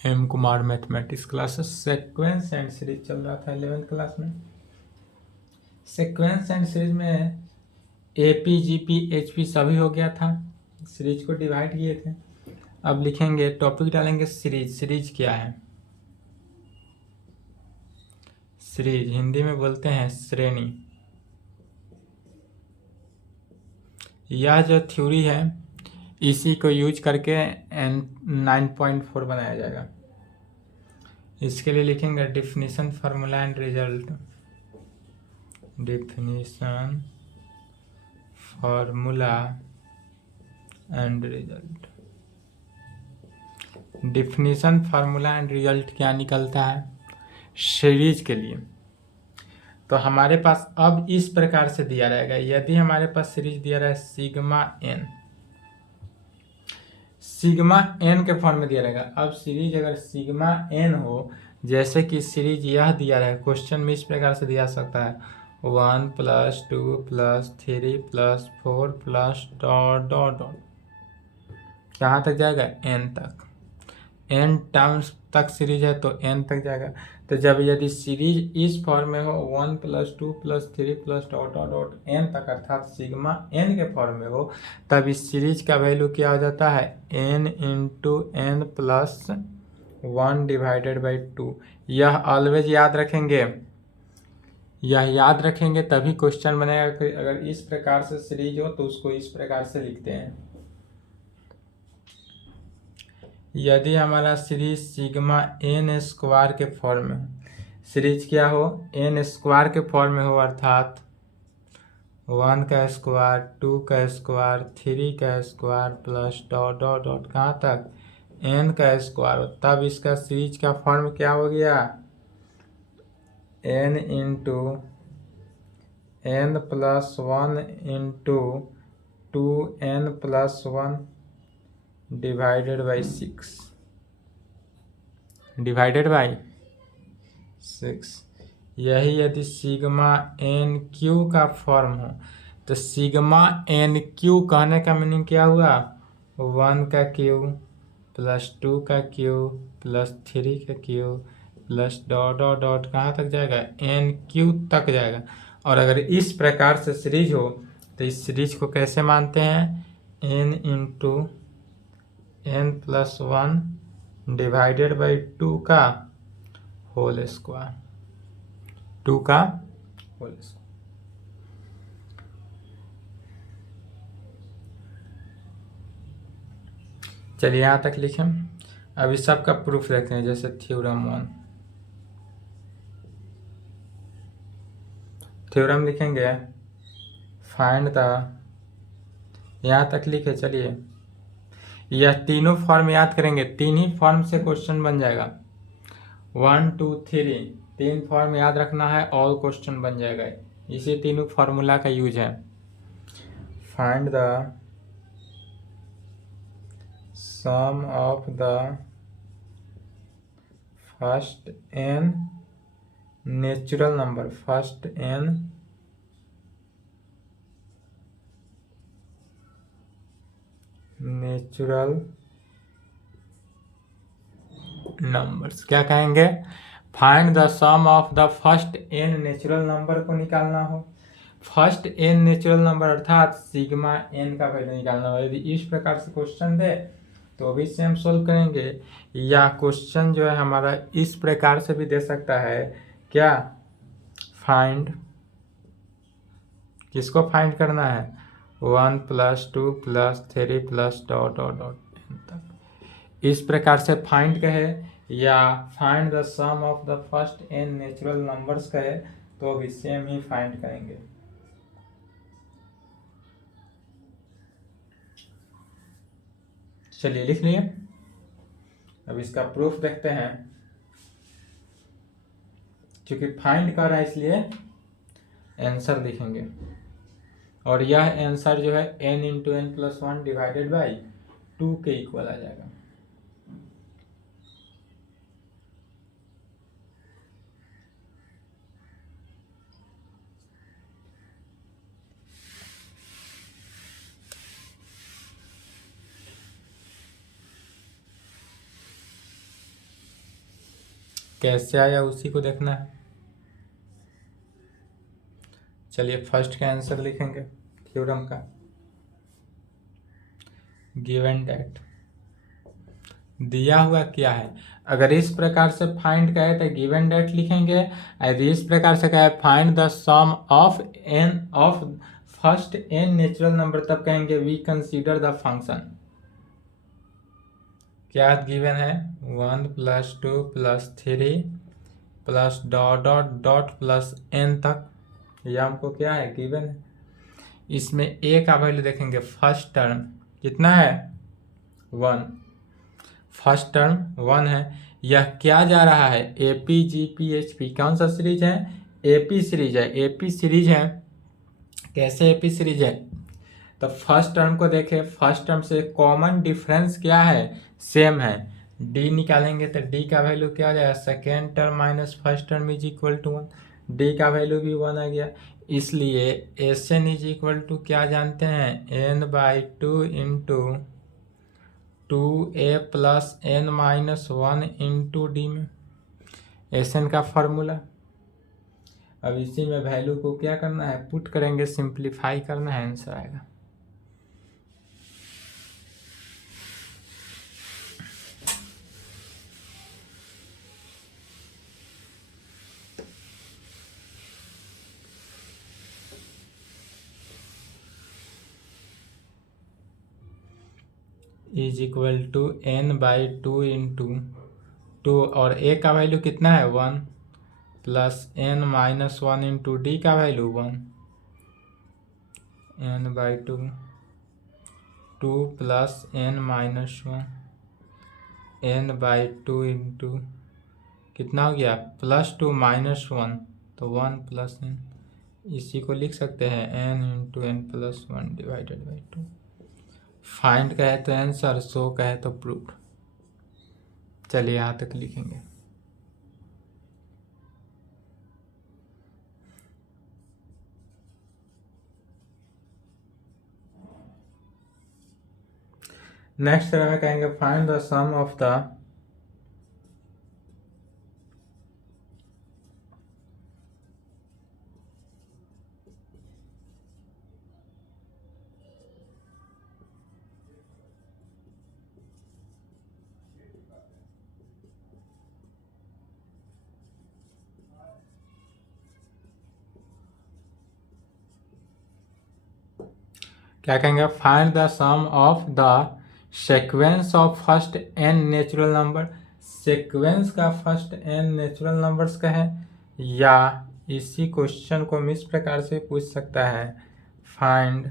M Kumar mathematics classes. Sequence and series चल रहा था 11th क्लास में। सीक्वेंस एंड सीरीज में AP GP HP सभी हो गया था, सीरीज को डिवाइड किए थे। अब लिखेंगे, टॉपिक डालेंगे सीरीज। सीरीज क्या है? सीरीज हिंदी में बोलते हैं श्रेणी। यह जो थ्योरी है इसी को यूज करके 9.4 बनाया जाएगा। इसके लिए लिखेंगे definition, formula and result. Definition, formula and result. Definition, formula and result क्या निकलता है सीरीज के लिए? तो हमारे पास अब इस प्रकार से दिया रहेगा, यदि हमारे पास सीरीज दिया रहा है सिग्मा एन, सिग्मा एन के फॉर्म में दिया रहेगा। अब सीरीज अगर सिग्मा एन हो, जैसे कि सीरीज यह दिया रहे, क्वेश्चन में इस प्रकार से दिया सकता है 1 + 2 + 3 + 4 + डॉट डॉट डॉट, कहाँ तक जाएगा? एन तक। एन टर्म्स तक सीरीज है तो एन तक जाएगा। तो जब यदि सीरीज इस फॉर्म में हो 1 + 2 + 3 + डॉट डॉट डॉट एन तक, अर्थात सिग्मा एन के फॉर्म में हो, तब इस सीरीज का वैल्यू क्या हो जाता है? n × n + 1/2। यह ऑलवेज याद रखेंगे, यह याद रखेंगे तभी क्वेश्चन बनेगा कि अगर इस प्रकार से सीरीज हो तो उसको इस प्रकार से लिखते हैं। यदि हमारा सीरीज सिग्मा n² के फॉर्म में हो, सीरीज क्या हो? n² के फॉर्म में हो, अर्थात 1 का स्क्वायर, 2 का स्क्वायर, 3 का square plus dot dot dot कहाँ तक? n का स्क्वायर हो, तब इसका सीरीज का फॉर्म क्या हो गया? n × n + 1 × 2n + 1 / 6 / 6। यही यदि सिग्मा NQ का फॉर्म हो, तो सिग्मा NQ कहने का मीनिंग क्या हुआ? 1 का क्यूब प्लस 2 का क्यूब प्लस 3 का cube plus dot dot dot कहाँ तक जाएगा? NQ तक जाएगा। और अगर इस प्रकार से सीरीज हो तो इस सीरीज को कैसे मानते हैं? n × n + 1 / 2 का होल स्क्वायर, 2 का होल स्क्वायर। चलिए यहाँ तक लिखें। अब इस सब का प्रूफ देखते हैं, जैसे थ्योरम 1। थ्योरम लिखेंगे, फाइंड द, यहाँ तक लिखे। चलिए यह तीनों फॉर्म याद करेंगे, तीन ही फॉर्म से क्वेश्चन बन जाएगा। 1 2 3 तीन फॉर्म याद रखना है और क्वेश्चन बन जाएगा। इसी तीनों फार्मूला का यूज है। Find the sum of the first n natural number, first n natural numbers. क्या कहेंगे? Find the sum of the first n natural number को निकालना हो। फर्स्ट n नेचुरल नंबर अर्थात सिग्मा n का वैल्यू निकालना हो। यदि इस प्रकार से क्वेश्चन दे तो भी सेम सोल्व करेंगे, या क्वेश्चन जो है हमारा इस प्रकार से भी दे सकता है। क्या? फाइंड, किसको फाइंड करना है? 1 + 2 + 3 + डॉट डॉट डॉट तक। इस प्रकार से फाइंड कहे या find the sum of the first n natural numbers कहे तो भी सेम ही फाइंड करेंगे। चलिए लिख लिए। अब इसका प्रूफ देखते हैं। क्योंकि फाइंड कर रहा है इसलिए आंसर लिखेंगे, और यह आंसर जो है n × n + 1 / 2 के इक्वल आ जाएगा। कैसे आया उसी को देखना है। चलिए फर्स्ट का आंसर लिखेंगे थ्योरम का। गिवन डेट दिया हुआ क्या है, अगर इस प्रकार से फाइंड कहे तो गिवन डेट लिखेंगे, और इस प्रकार से कहे find the sum of N of first N natural number, तब कहेंगे वी कंसीडर द फंक्शन। क्या गिवन है 1 + 2 + 3 plus dot dot dot plus N तक, यह हमको क्या है गिवन है। इसमें ए का वैल्यू देखेंगे, फर्स्ट टर्म कितना है 1, फर्स्ट टर्म 1 है। यह क्या जा रहा है AP GP HP, कौन सा सीरीज है AP सीरीज है, AP सीरीज है। कैसे AP सीरीज है, तो फर्स्ट टर्म को देखें, फर्स्ट टर्म से कॉमन डिफरेंस क्या है सेम है, डी निकालेंगे तो डी का वैल्यू क्या आ जाएगा, second term minus first term is equal to 1, D का वैल्यू भी 1 आ गया। इसलिए S N is equal to क्या जानते हैं n/2 into 2a + n-1 into D में एस एन का फॉर्मूला। अब इसी में वैल्यू को क्या करना है पुट करेंगे, सिंप्लीफाई करना है, आंसर आएगा। Is equal to n/2 into 2 और a का वैल्यू कितना है 1 + n-1 इंटू डी का value 1, n/2 2 + n-1 n/2 into कितना हो गया +2 -1 तो 1 + n, इसी को लिख सकते हैं n into n+1 divided by 2। Find कहे तो आंसर, शो कहे तो प्रूफ। चलिए यहाँ तक लिखेंगे। नेक्स्ट तरह में कहेंगे find the sum of the क्या कहेंगे find the sum of the sequence of first n natural number, sequence का फर्स्ट n नेचुरल नंबर्स का है, या इसी क्वेश्चन को हम इस प्रकार से पूछ सकता है फाइंड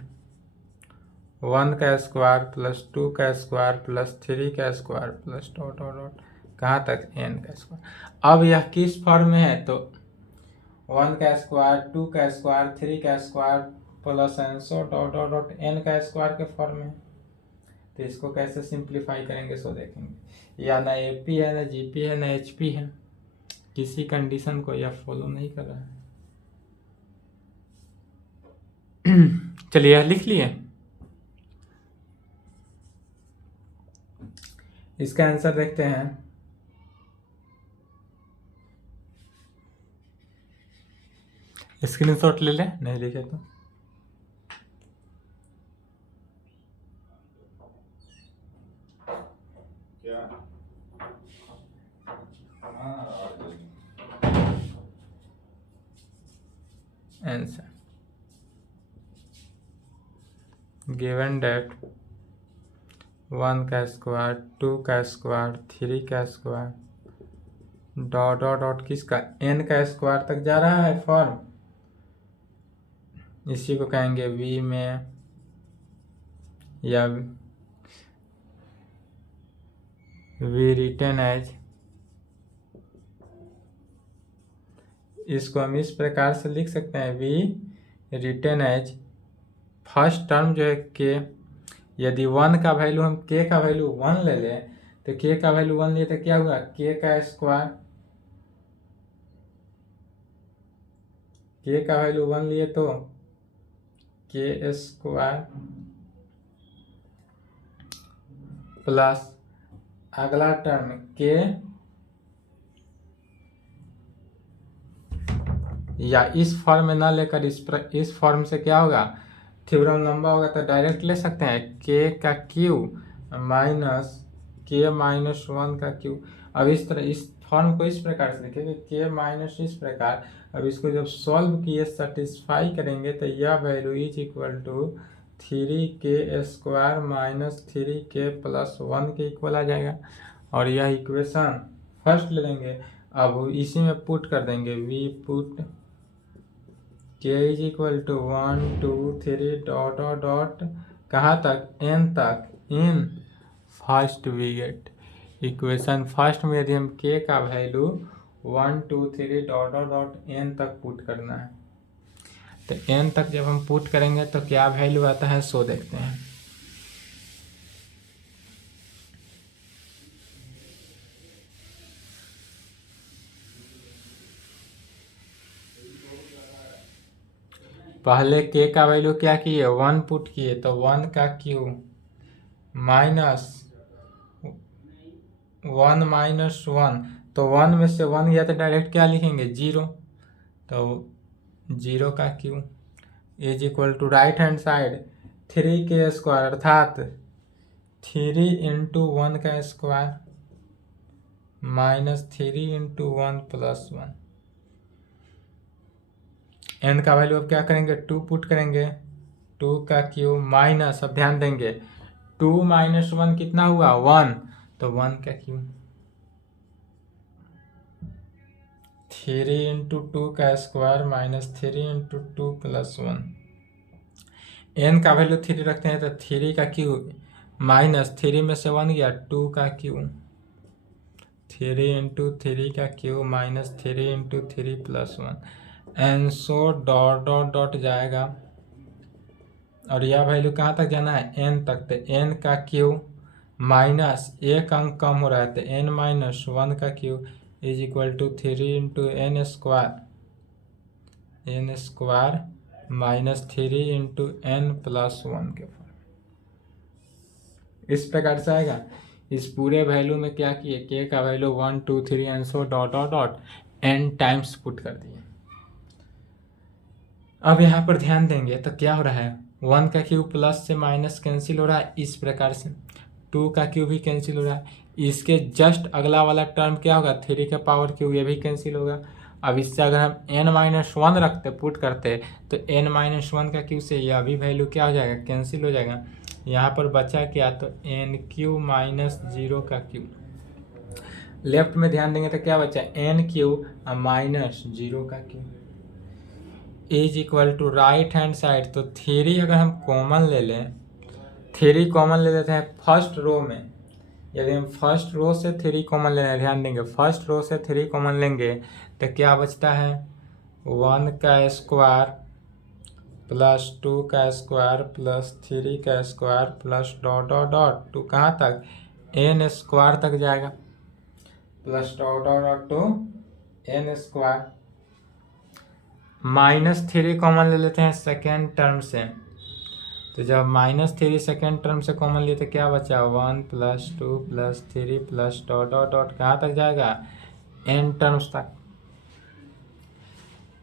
1 का स्क्वायर प्लस 2 का स्क्वायर प्लस 3 का square plus dot dot dot कहाँ तक n का स्क्वायर। अब यह किस फॉर्म में है, तो 1 का स्क्वायर 2 का स्क्वायर 3 का square plus ENSO dot dot dot n का स्क्वायर के फॉर्म में। तो इसको कैसे सिंप्लीफाई करेंगे सो देखेंगे, या ना AP है ना GP है ना HP है, किसी कंडीशन को यह फॉलो नहीं कर रहा है। चलिए यह लिख लिए, इसका आंसर देखते हैं। स्क्रीनशॉट ले ले, नहीं लिखे तो आंसर गिवन डेट 1 का स्क्वायर 2 का स्क्वायर 3 का स्क्वायर डॉट डॉट डॉट किसका n का स्क्वायर तक जा रहा है फॉर्म, इसी को कहेंगे v में, या v रिटन एज, इसको हम इस प्रकार से लिख सकते हैं v written as first term जो है k, यदि 1 का वैल्यू हम k का वैल्यू 1 ले लें तो k का वैल्यू 1 लिए तो क्या हुआ k का स्क्वायर, k का वैल्यू 1 लिए तो k स्क्वायर प्लस अगला टर्म k या इस फॉर्म में ना लेकर इस फॉर्म से क्या होगा, थ्योरम लंबा होगा तो डायरेक्ट ले सकते हैं के का क्यू माइनस के माइनस वन का क्यू। अब इस तरह इस फॉर्म को इस प्रकार से लिखेंगे के माइनस इस प्रकार। अब इसको जब सॉल्व किए सेटिस्फाई करेंगे तो यह value is equal to 3k² minus 3k+1 के इक्वल आ जाएगा। और यह इक्वेशन फर्स्ट ले लेंगे, अब इसी में पुट कर देंगे we put k is equal to 1 2 3 dot dot dot कहाँ तक, n तक, in first we get equation first में यदि हम k का value 1 2 3 dot dot dot n तक पुट करना है, तो n तक जब हम पुट करेंगे तो क्या वैल्यू आता है सो देखते हैं। पहले k का वैल्यू क्या किए 1 पुट किए, तो 1 का क्यू माइनस 1 माइनस 1, तो 1 में से 1 गया तो डायरेक्ट क्या लिखेंगे 0, तो 0 का cube is equal to right hand side 3k² अर्थात 3 इंटू 1 का square minus 3 into 1 plus 1। n का वैल्यू अब क्या करेंगे 2 पुट करेंगे, 2 का क्यू माइनस, अब ध्यान देंगे 2 माइनस 1 कितना हुआ 1, तो 1 का क्यू 3 इंटू 2 का square minus 3 into 2 plus 1। n का वैल्यू 3 रखते हैं तो 3 का क्यू माइनस 3 में से 1 गया 2 का क्यू 3 इंटू 3 का cube minus 3 into 3 plus 1 and so dot dot dot जाएगा। और यह वैल्यू कहाँ तक जाना है n तक, तो n का क्यू माइनस एक अंक कम हो रहा है तो n माइनस 1 का cube is equal to 3 into n square minus 3 into n plus 1 के फॉर्म इस प्रकार से आएगा। इस पूरे वैल्यू में क्या किए k का value 1 2 3 and so dot dot dot n times put कर दिए। अब यहाँ पर ध्यान देंगे तो क्या हो रहा है 1 का क्यूब प्लस से माइनस कैंसिल हो रहा है इस प्रकार से, 2 का क्यूब भी कैंसिल हो रहा है, इसके जस्ट अगला वाला टर्म क्या होगा 3 का पावर क्यूब, ये भी कैंसिल होगा। अब इससे अगर हम n-1 रखते पुट करते तो n-1 का क्यूब से यह भी वैल्यू क्या हो जाएगा कैंसिल हो जाएगा। यहाँ पर बचा क्या तो n³ माइनस 0 का क्यूब। लेफ्ट में ध्यान देंगे तो क्या बचा n³ माइनस 0 का cube is equal to right hand side, तो 3 अगर हम कॉमन ले लें, 3 कॉमन ले लेते हैं फर्स्ट रो में, यदि हम फर्स्ट रो से 3 कॉमन लेना है, ध्यान देंगे फर्स्ट रो से 3 कॉमन लेंगे तो क्या बचता है 1 का स्क्वायर प्लस 2 का स्क्वायर प्लस 3 का square plus dot dot dot to कहाँ तक n स्क्वायर तक जाएगा, plus dot dot dot to n square. -3 common ले लेते हैं सेकेंड टर्म से, तो जब -3 सेकेंड टर्म से कॉमन लिए तो क्या बचा 1 plus 2 plus 3 plus dot dot dot कहाँ तक जाएगा n टर्म्स तक,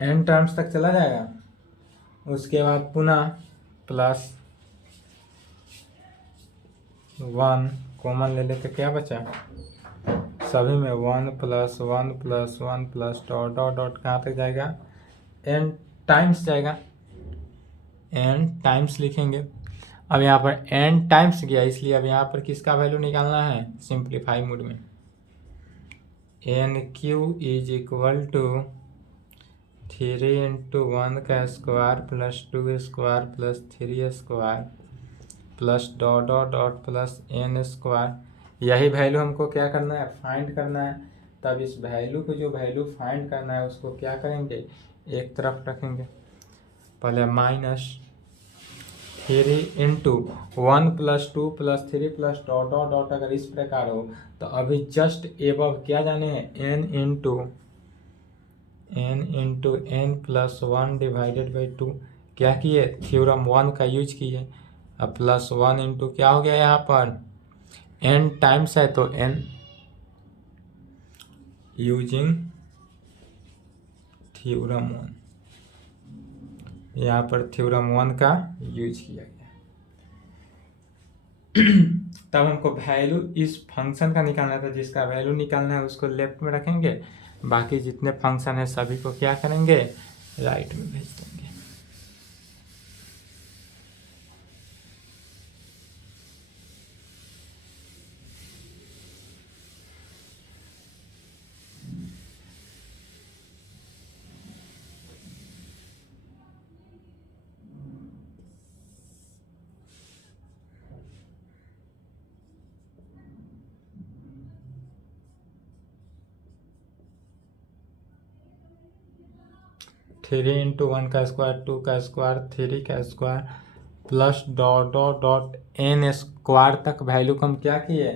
n टर्म्स तक चला जाएगा। उसके बाद पुनः प्लस 1 कॉमन ले लेते क्या बचा सभी में 1 plus 1 plus 1 plus dot dot dot कहाँ तक जाएगा n टाइम्स जाएगा, n टाइम्स लिखेंगे। अब यहाँ पर n टाइम्स गया इसलिए अब यहाँ पर किसका वैल्यू निकालना है सिंप्लीफाई मोड में, n³ is equal to 3 into 1 का square plus 2 square plus 3 square plus dot dot dot plus n square. यही वैल्यू हमको क्या करना है फाइंड करना है। तब इस वैल्यू को जो वैल्यू फाइंड करना है उसको क्या करेंगे एक तरफ रखेंगे, पहले -3 into 1 plus 2 plus 3 plus dot dot dot अगर इस प्रकार हो तो अभी जस्ट एबव क्या जाने हैं n into n plus 1 divided by 2 क्या किए थ्योरम 1 का यूज किए। अब प्लस 1 इंटू क्या हो गया यहाँ पर n टाइम्स है तो n यूजिंग थ्योरम 1 यहाँ पर थ्योरम 1 का यूज किया गया। तब हमको वैल्यू इस फंक्शन का निकालना था, जिसका वैल्यू निकालना है उसको लेफ्ट में रखेंगे, बाकी जितने फंक्शन है सभी को क्या करेंगे, राइट में भेज देंगे। थ्री इंटू 1 का स्क्वायर, 2 का स्क्वायर, 3 का square plus dot dot dot n square तक वैल्यू को हम क्या किए,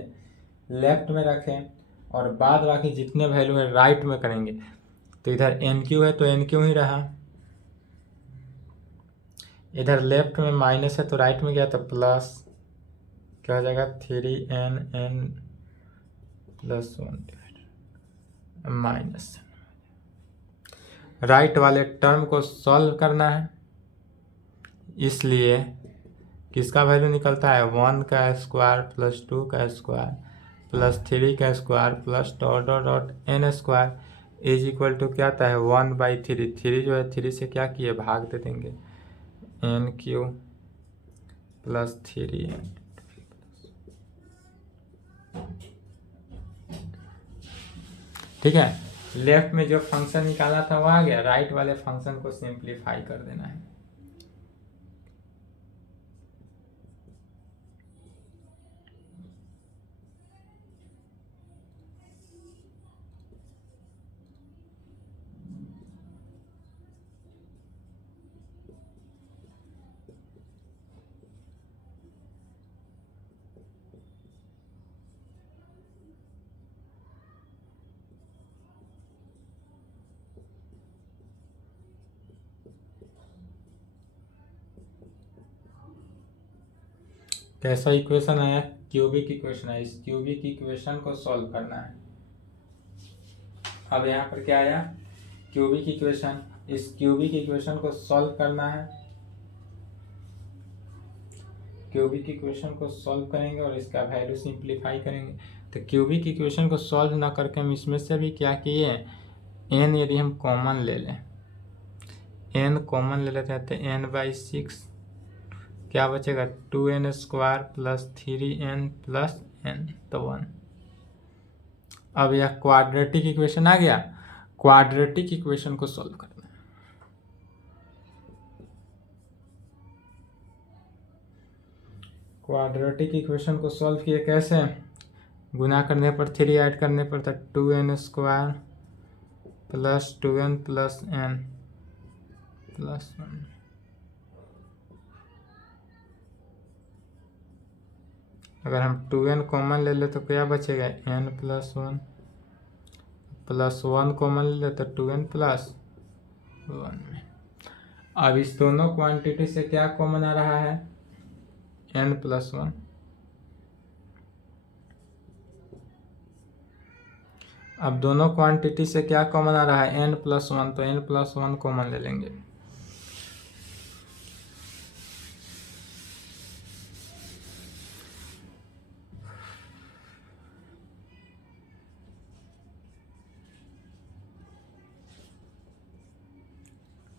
लेफ्ट में रखें, और बाद बाकी जितने वैल्यू है राइट में करेंगे। तो इधर एन क्यू है तो एन क्यू ही रहा, इधर लेफ्ट में माइनस है तो राइट में गया तो प्लस, क्या हो जाएगा 3n प्लस 1 माइनस। राइट वाले टर्म को सॉल्व करना है, इसलिए किसका वैल्यू निकलता है, 1 का स्क्वायर प्लस 2 का स्क्वायर प्लस 3 का square plus dot dot dot n square is equal to क्या आता है 1/3। 3 जो है 3 से क्या किए भाग दे देंगे, n क्यू प्लस 3n। ठीक है, लेफ्ट में जो फंक्शन निकाला था वो आ गया, राइट वाले फंक्शन को सिंप्लीफाई कर देना है। कैसा इक्वेशन आया, क्यूबिक इक्वेशन है, इस क्यूबिक इक्वेशन को सॉल्व करना है। अब यहाँ पर क्या आया, क्यूबिक इक्वेशन, इस क्यूबिक इक्वेशन को सॉल्व करना है। क्यूबिक इक्वेशन को सॉल्व करेंगे और इसका वैल्यू सिंप्लीफाई करेंगे। तो क्यूबिक इक्वेशन को सॉल्व ना करके हम इसमें से भी क्या किए, n यदि हम कॉमन ले लें, n कॉमन ले लेते हैं तो n/6 क्या बचेगा, 2n square plus 3n plus n तो 1। अब यह क्वाड्रेटिक इक्वेशन आ गया, क्वाड्रेटिक इक्वेशन को सॉल्व करना है। क्वाड्रेटिक इक्वेशन को सॉल्व किए कैसे, गुना करने पर 3 ऐड करने पर था 2n square plus 2n plus n plus 1। अगर हम 2n कॉमन ले ले तो क्या बचेगा, n प्लस 1 प्लस 1 कॉमन ले ले तो 2n प्लस 1 में। अब इस दोनों क्वांटिटी से क्या कॉमन आ रहा है, n प्लस 1। अब दोनों क्वांटिटी से क्या कॉमन आ रहा है, n प्लस 1, तो n प्लस 1 कॉमन ले लेंगे।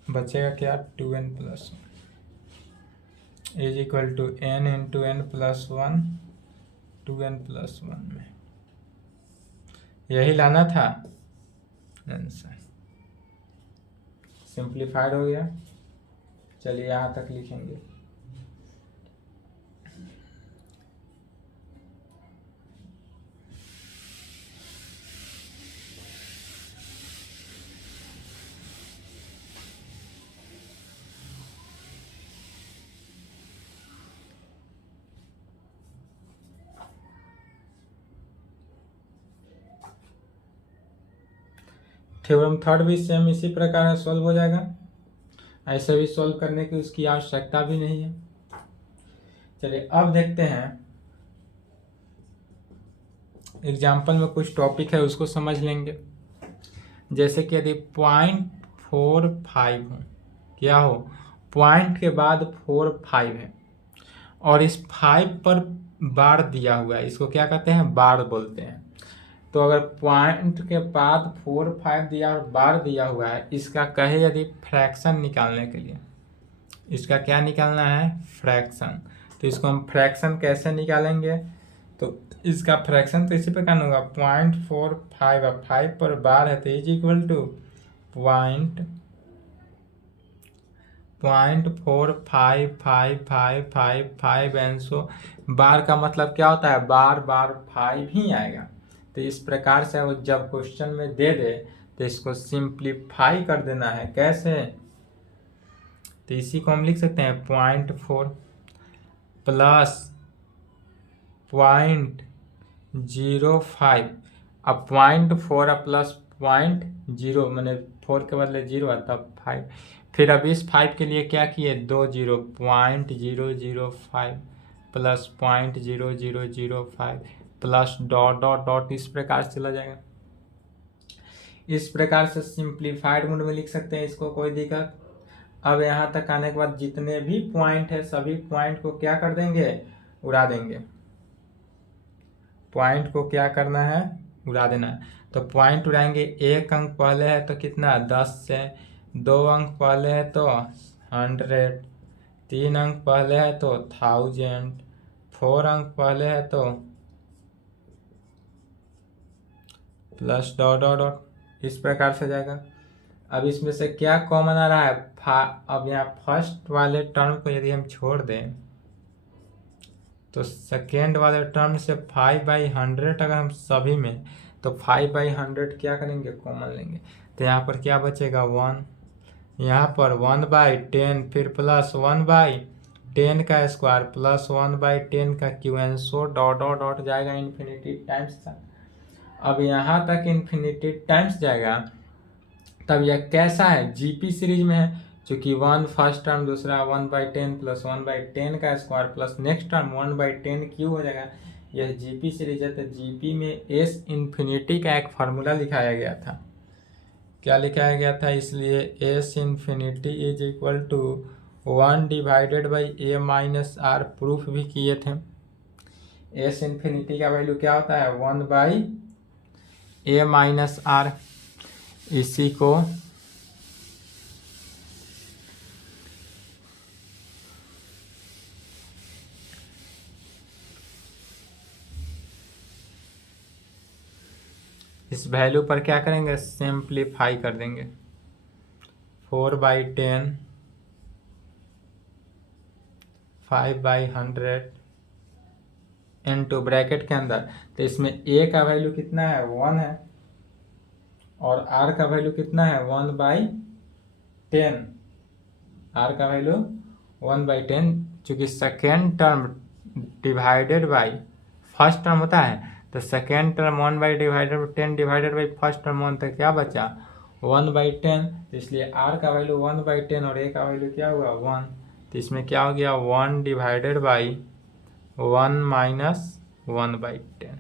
बचेगा क्या, 2n plus 1 is equal to n into n plus 1 2n plus 1 में। यही लाना था आंसर, सिंप्लीफाइड हो गया। चलिए यहाँ तक लिखेंगे। थ्योरम थर्ड भी सेम इसी प्रकार से सॉल्व हो जाएगा, ऐसे भी सॉल्व करने की उसकी आवश्यकता भी नहीं है। चलिए अब देखते हैं एग्जाम्पल में कुछ टॉपिक है उसको समझ लेंगे। जैसे कि यदि 0.45 हो, क्या हो पॉइंट के बाद 4 5 है और इस 5 पर बार दिया हुआ है, इसको क्या कहते हैं, बार बोलते हैं। तो अगर पॉइंट के बाद 4 5 दिया और बार दिया हुआ है, इसका कहे यदि फ्रैक्शन निकालने के लिए, इसका क्या निकालना है, फ्रैक्शन। तो इसको हम फ्रैक्शन कैसे निकालेंगे, तो इसका फ्रैक्शन तो इसी प्रकार होगा, 0.45 अब 5 पर बार है तो इज इक्वल टू 0.455555 एंसो। बार का मतलब क्या होता है, बार बार 5 ही आएगा। तो इस प्रकार से वो जब क्वेश्चन में दे दे तो इसको सिंप्लीफाई कर देना है। कैसे, तो इसी को हम लिख सकते हैं 0.4 प्लस 0.05। अब 0.4 प्लस 0.0 मैंने 4 के बदले 0 है तब 5। फिर अब इस 5 के लिए क्या किए, 2 0, 0.005 plus 0.0005 plus dot dot dot, इस प्रकार से चला जाएगा। इस प्रकार से सिंप्लीफाइड मोड में लिख सकते हैं इसको, कोई दिक्कत। अब यहाँ तक आने के बाद जितने भी पॉइंट है सभी पॉइंट को क्या कर देंगे, उड़ा देंगे। पॉइंट को क्या करना है, उड़ा देना है। तो पॉइंट उड़ाएंगे, एक अंक पहले है तो कितना 10 से, 2 अंक पहले है तो 100, 3 अंक पहले है तो 1000, 4 अंक पहले है तो प्लस डॉट डॉट डॉट, इस प्रकार से जाएगा। अब इसमें से क्या कॉमन आ रहा है, अब यहाँ फर्स्ट वाले टर्म को यदि हम छोड़ दें तो सेकेंड वाले टर्म से 5/100 अगर हम सभी में, तो 5/100 क्या करेंगे, कॉमन लेंगे। तो यहाँ पर क्या बचेगा 1, यहाँ पर 1/10, फिर प्लस 1/10 का स्क्वायर प्लस 1/10 का cube, and so dot dot dot जाएगा इन्फिनिटी टाइम्स तक। अब यहाँ तक इन्फिनिटी टाइम्स जाएगा, तब यह कैसा है, जीपी सीरीज में है, चूंकि 1 फर्स्ट टर्म, दूसरा 1/10 प्लस 1/10 का square plus next term 1/10 cube हो जाएगा। यह जीपी सीरीज है। तो जीपी में एस इन्फिनिटी का एक फार्मूला लिखाया गया था, क्या लिखाया गया था, इसलिए S infinity is equal to 1 divided by A minus R, proof भी किए थे। एस इन्फिनिटी का वैल्यू क्या होता है, 1/a माइनस आर। इसी को इस वैल्यू पर क्या करेंगे, सिंप्लीफाई कर देंगे। 4/10, 5/100 इनटू ब्रैकेट के अंदर। तो इसमें ए का वैल्यू कितना है, 1 है, और आर का वैल्यू कितना है, 1/10। आर का वैल्यू 1/10, चूंकि second term divided by first term होता है, तो second term 1/10 divided by first term 1, तो क्या बचा 1/10। तो इसलिए आर का वैल्यू 1/10 और ए का वैल्यू क्या हुआ 1। तो इसमें क्या हो गया, 1 divided by 1 minus 1/10।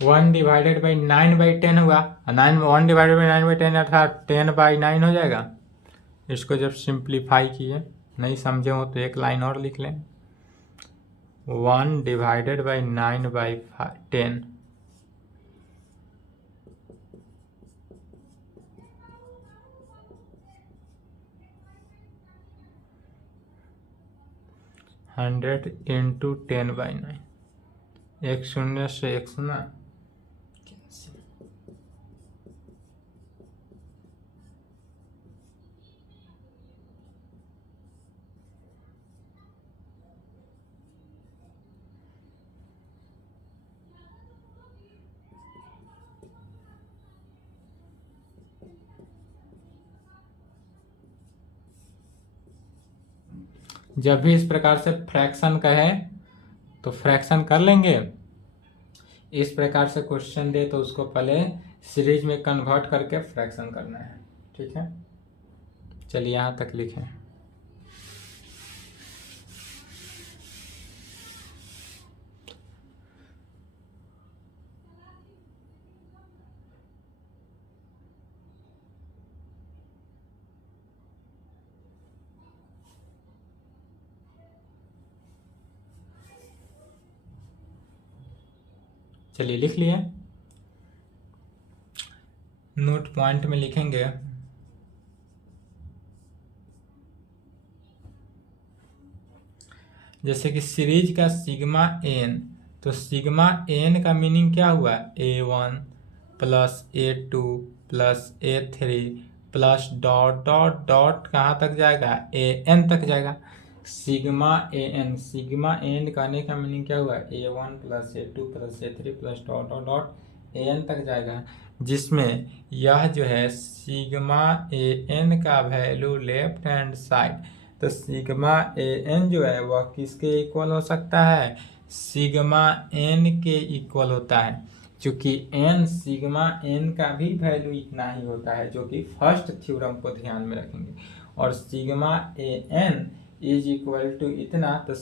One divided by 9/10 हुआ, 1 डिवाइडेड बाई 9/10 अर्थात 10/9 हो जाएगा। इसको जब सिंप्लीफाई किए, नहीं समझे हो तो एक लाइन और लिख लें, 1 डिवाइडेड बाई 9/10, हंड्रेड इंटू 10/9, एक शून्य से एक शून्य, जब भी इस प्रकार से फ्रैक्शन कहे तो फ्रैक्शन कर लेंगे। इस प्रकार से क्वेश्चन दे तो उसको पहले सीरीज में कन्वर्ट करके फ्रैक्शन करना है। ठीक है, चलिए यहाँ तक लिखें। चलिए लिख लिए, नोट पॉइंट में लिखेंगे। जैसे कि सीरीज का सिग्मा एन, तो सिग्मा एन का मीनिंग क्या हुआ, A1 plus A2 plus A3 plus dot dot dot कहाँ तक जाएगा, AN तक जाएगा। सिग्मा एन कहने का मीनिंग क्या हुआ, A1 plus A2 plus A3 plus dot dot dot AN तक जाएगा, जिसमें यह जो है सिग्मा AN का वैल्यू लेफ्ट हैंड साइड, तो सिग्मा AN जो है वह किसके इक्वल हो सकता है, सिग्मा N के इक्वल होता है। चूंकि n सिग्मा n का भी वैल्यू इतना ही होता है, जो कि फर्स्ट थ्योरम को ध्यान में रखेंगे, और sigma AN is equal to इतना, तो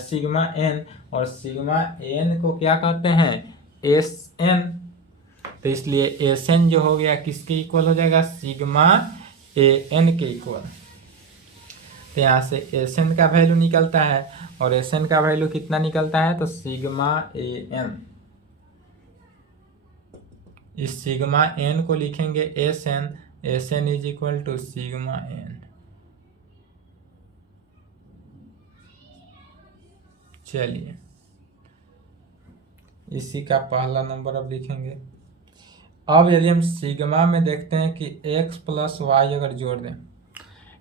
सिग्मा n और सिग्मा n को क्या कहते हैं, Sn, तो इसलिए Sn जो हो गया किसके इक्वल हो जाएगा, सिग्मा AN के इक्वल। तो यहाँ से Sn का वैल्यू निकलता है, और Sn का वैल्यू कितना निकलता है, तो सिग्मा AN। इस सिग्मा n को लिखेंगे Sn is equal to sigma n। चलिए इसी का पहला नंबर अब लिखेंगे। अब यदि हम सिग्मा में देखते हैं कि x प्लस वाई अगर जोड़ दें,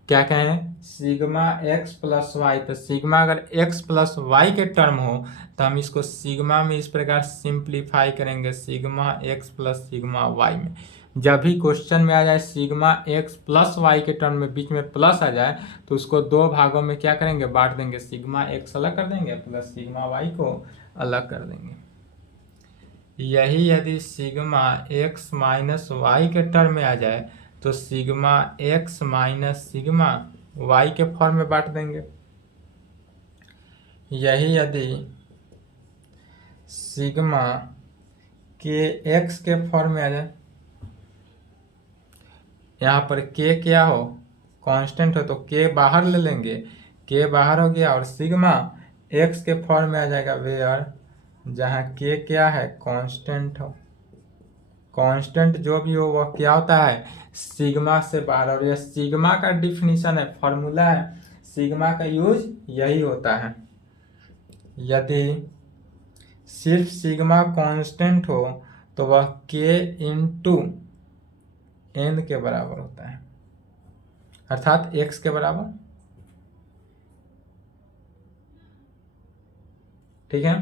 क्या कहें, सिग्मा x प्लस वाई, तो सिग्मा अगर x प्लस वाई के टर्म हो तो हम इसको सिग्मा में इस प्रकार सिंप्लीफाई करेंगे, sigma x plus sigma y में। जब भी क्वेश्चन में आ जाए सिग्मा x प्लस वाई के टर्म में बीच में प्लस आ जाए तो उसको दो भागों में क्या करेंगे, बांट देंगे, सिग्मा x अलग कर देंगे प्लस सिग्मा वाई को अलग कर देंगे। यही यदि सिग्मा x माइनस वाई के टर्म में आ जाए तो sigma x minus sigma y के फॉर्म में बांट देंगे। यही यदि सिग्मा के x के फॉर्म में आ जाए, यहाँ पर k क्या हो, कांस्टेंट हो, तो k बाहर ले लेंगे, k बाहर हो गया, और सिग्मा x के फॉर्म में आ जाएगा वेयर जहाँ k क्या है, कांस्टेंट हो। कांस्टेंट जो भी हो वह क्या होता है, सिग्मा से बाहर, और यह सिग्मा का डिफिनीशन है, फॉर्मूला है, सिग्मा का यूज यही होता है। यदि सिर्फ सिग्मा कांस्टेंट हो तो वह k इंटू n के बराबर होता है, अर्थात x के बराबर। ठीक है,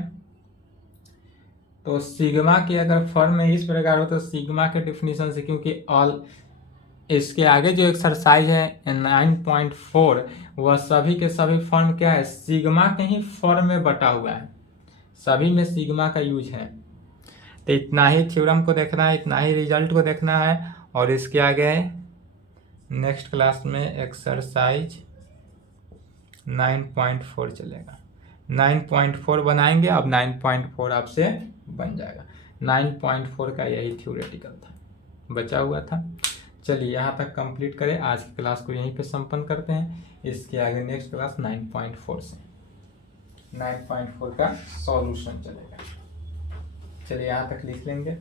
तो सिग्मा की अगर फॉर्म में इस प्रकार हो तो सिग्मा के डिफिनीशन से, क्योंकि ऑल इसके आगे जो एक्सरसाइज है 9.4 वह सभी के सभी फॉर्म क्या है, सिग्मा के ही फॉर्म में बटा हुआ है, सभी में सिग्मा का यूज है। तो इतना ही थ्योरम को देखना है, इतना ही रिजल्ट को देखना है, और इसके आगे नेक्स्ट क्लास में एक्सरसाइज 9.4 चलेगा। 9.4 बनाएंगे, अब 9.4 आपसे बन जाएगा। 9.4 का यही थ्योरेटिकल था, बचा हुआ था। चलिए यहाँ तक कंप्लीट करें, आज की क्लास को यहीं पे संपन्न करते हैं। इसके आगे नेक्स्ट क्लास 9.4 से 9.4 का सॉल्यूशन चलेगा। चलिए यहाँ तक लिख लेंगे।